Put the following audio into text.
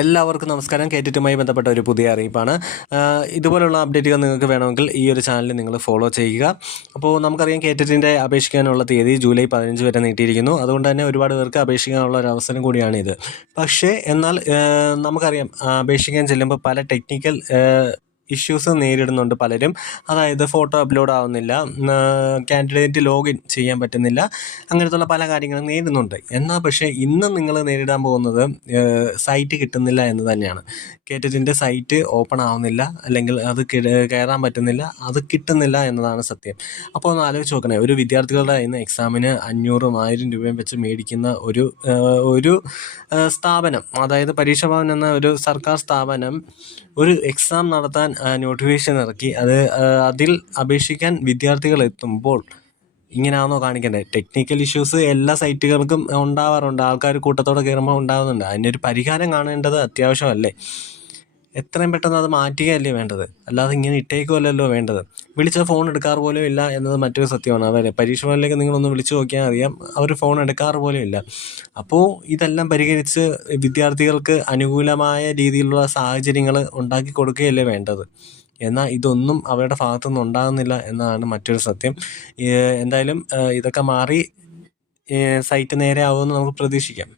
എല്ലാവർക്കും നമസ്കാരം. കേറ്റിറ്റുമായി ബന്ധപ്പെട്ട ഒരു പുതിയ അറിയിപ്പാണ്. ഇതുപോലുള്ള അപ്ഡേറ്റുകൾ നിങ്ങൾക്ക് വേണമെങ്കിൽ ഈ ഒരു ചാനൽ നിങ്ങൾ ഫോളോ ചെയ്യുക. അപ്പോൾ നമുക്കറിയാം കേറ്റിന്റെ അപേക്ഷിക്കാനുള്ള തീയതി ജൂലൈ പതിനഞ്ച് വരെ നീട്ടിയിരിക്കുന്നു. അതുകൊണ്ട് തന്നെ ഒരുപാട് പേർക്ക് അപേക്ഷിക്കാനുള്ള ഒരു അവസരം കൂടിയാണിത് പക്ഷേ എന്നാൽ നമുക്കറിയാം അപേക്ഷിക്കാൻ ചെല്ലുമ്പോൾ പല ടെക്നിക്കൽ ഇഷ്യൂസ് നേരിടുന്നുണ്ട് പലരും. അതായത് ഫോട്ടോ അപ്ലോഡ് ആവുന്നില്ല കാൻഡിഡേറ്റ് ലോഗിൻ ചെയ്യാൻ പറ്റുന്നില്ല അങ്ങനത്തുള്ള പല കാര്യങ്ങളും നേരിടുന്നുണ്ട്. എന്നാൽ പക്ഷേ ഇന്ന് നിങ്ങൾ നേരിടാൻ പോകുന്നത് സൈറ്റ് കിട്ടുന്നില്ല എന്ന് തന്നെയാണ്. കേറ്ററ്റിന്റെ സൈറ്റ് ഓപ്പൺ ആവുന്നില്ല അല്ലെങ്കിൽ അത് കയറാൻ പറ്റുന്നില്ല അത് കിട്ടുന്നില്ല എന്നതാണ് സത്യം. അപ്പോൾ ഒന്ന് ആലോചിച്ച് നോക്കണേ ഒരു വിദ്യാർത്ഥികളുടെ ഇന്ന് എക്സാമിന് അഞ്ഞൂറും ആയിരം രൂപയും വെച്ച് മേടിക്കുന്ന ഒരു ഒരു സ്ഥാപനം അതായത് പരീക്ഷാഭവൻ എന്ന ഒരു സർക്കാർ സ്ഥാപനം ഒരു എക്സാം നടത്താൻ നോട്ടിഫിക്കേഷൻ ഇറക്കി. അത് അതിൽ അപേക്ഷിക്കാൻ വിദ്യാർത്ഥികൾ എത്തുമ്പോൾ ഇങ്ങനെയാണോ കാണിക്കേണ്ടത് ടെക്നിക്കൽ ഇഷ്യൂസ് എല്ലാ സൈറ്റുകൾക്കും ഉണ്ടാവാറുണ്ട്. ആൾക്കാർ കൂട്ടത്തോടെ കയറുമ്പോൾ ഉണ്ടാകുന്നുണ്ട് അതിനൊരു പരിഹാരം കാണേണ്ടത് അത്യാവശ്യമല്ലേ? എത്രയും പെട്ടെന്ന് അത് മാറ്റുകയല്ലേ വേണ്ടത്? അല്ലാതെ ഇങ്ങനെ ഇട്ടേക്കുമല്ലോ വേണ്ടത്. വിളിച്ച ഫോൺ എടുക്കാറ് പോലും ഇല്ല എന്നത് മറ്റൊരു സത്യമാണ്. അവരെ പരീക്ഷ ഭവനിലേക്ക് നിങ്ങളൊന്ന് വിളിച്ചു നോക്കിയാൽ അറിയാം. അവർ ഫോൺ എടുക്കാറ് പോലും ഇല്ല. അപ്പോൾ ഇതെല്ലാം പരിഹരിച്ച് വിദ്യാർത്ഥികൾക്ക് അനുകൂലമായ രീതിയിലുള്ള സാഹചര്യങ്ങൾ ഉണ്ടാക്കി കൊടുക്കുകയല്ലേ വേണ്ടത്? എന്നാൽ ഇതൊന്നും അവരുടെ ഭാഗത്തുനിന്ന് ഉണ്ടാകുന്നില്ല എന്നതാണ് മറ്റൊരു സത്യം. എന്തായാലും ഇതൊക്കെ മാറി സൈറ്റ് നേരെ ആവുമെന്ന് നമുക്ക് പ്രതീക്ഷിക്കാം.